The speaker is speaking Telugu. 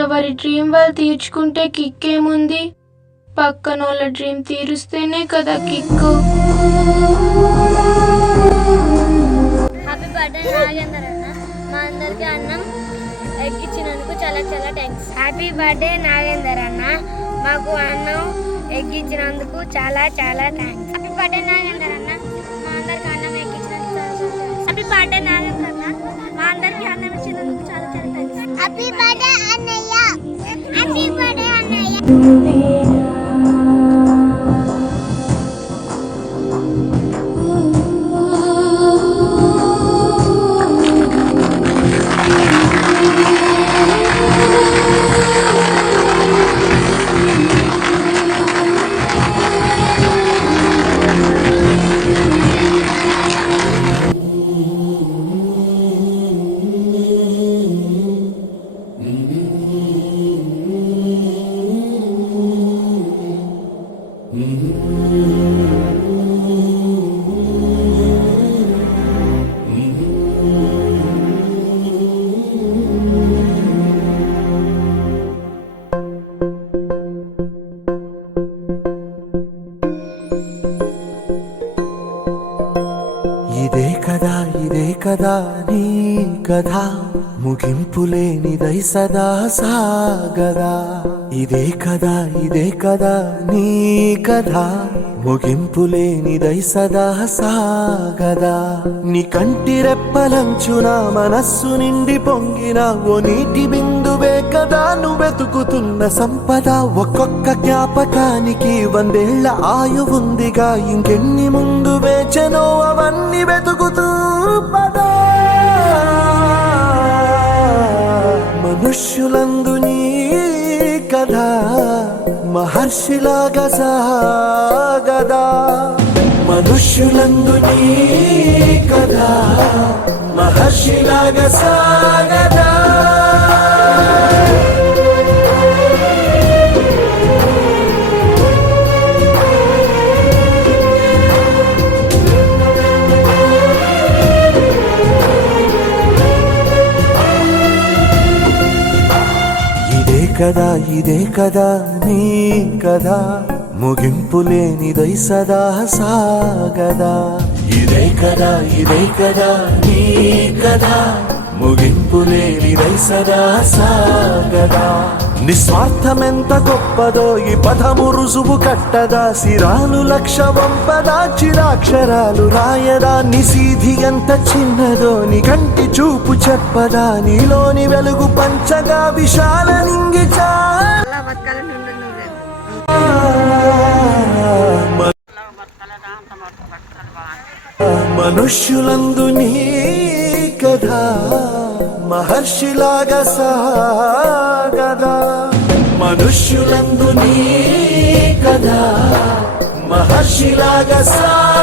ఎవరి డ్రీమ్ వాళ్ళు తీర్చుకుంటే కిక్కేముంది, పక్కనోళ్ళ డ్రీమ్ తీరుస్తేనే కదా కిక్కు. హ్యాపీ బర్త్డే నాగేందర్ అన్న, మా అందరికి అన్నం ఎగ్గిచ్చినందుకు చాలా చాలా థ్యాంక్స్. హ్యాపీ బర్త్డే నాగేందర్ అన్న, మాకు అన్నం ఎగ్గిచ్చినందుకు చాలా చాలా థ్యాంక్స్. హ్యాపీ బర్త్డే నాగేందర్ అన్న, మా అందరికి అన్నం ఎగ్గిచ్చినందుకు చాలా చాలా థ్యాంక్స్. హ్యాపీ బర్త్డే నాగేందర్ అన్న, మా అందరికి అన్నం ఇచ్చినందుకు చాలా చాలా థ్యాంక్స్. హ్యాపీ బర్త్డే అన్నయ్య, హ్యాపీ బర్త్డే అన్నయ్య. ఇదే కదా నీ కథ, ముగింపులేనిదై సదా సాగదా. ఇదే కదా నీ కథ, ముగింపులేనిదై సదా సాగదా. నీ కంటి రెప్పలంచున మనస్సు నిండి పొంగిన ఓ నీటి బిందువే కదా నువ్వెతుకుతున్న సంపద. ఒక్కొక్క జ్ఞాపకానికి 100 ఏళ్ల ఆయువుందిగా, ఇంకెన్ని ముందు వేచనో అవన్నీ వెతుకుతూ పదా. మనుష్యులందు నీ కథ మహర్షిలాగా సాగదా. మనుష్యులందు నీ కథ మహర్షిలాగా సాగదా. ఇదే కదా నీ కదా, ముగింపులేనిదై సదా సాగదా. ఇదే కదా నీ కదా, ముగింపులేనిదై సదా సాగదా. నిస్వార్థమెంత గొప్పదో ఈ పదము రుజువు కట్టదా. సిరాలు లక్ష వంపదా, చిరాక్షరాలు రాయదా. నిసీధి ఎంత చిన్నదో నీ కంటి చూపు చెప్పదా. నీలోని వెలుగు పంచగా విశాల నింగిచా. మనుష్యులందు నీ కథ మహర్షిలాగా సాగదా. మనుష్యులందు నీ కథ మహర్షిలాగా సాగదా.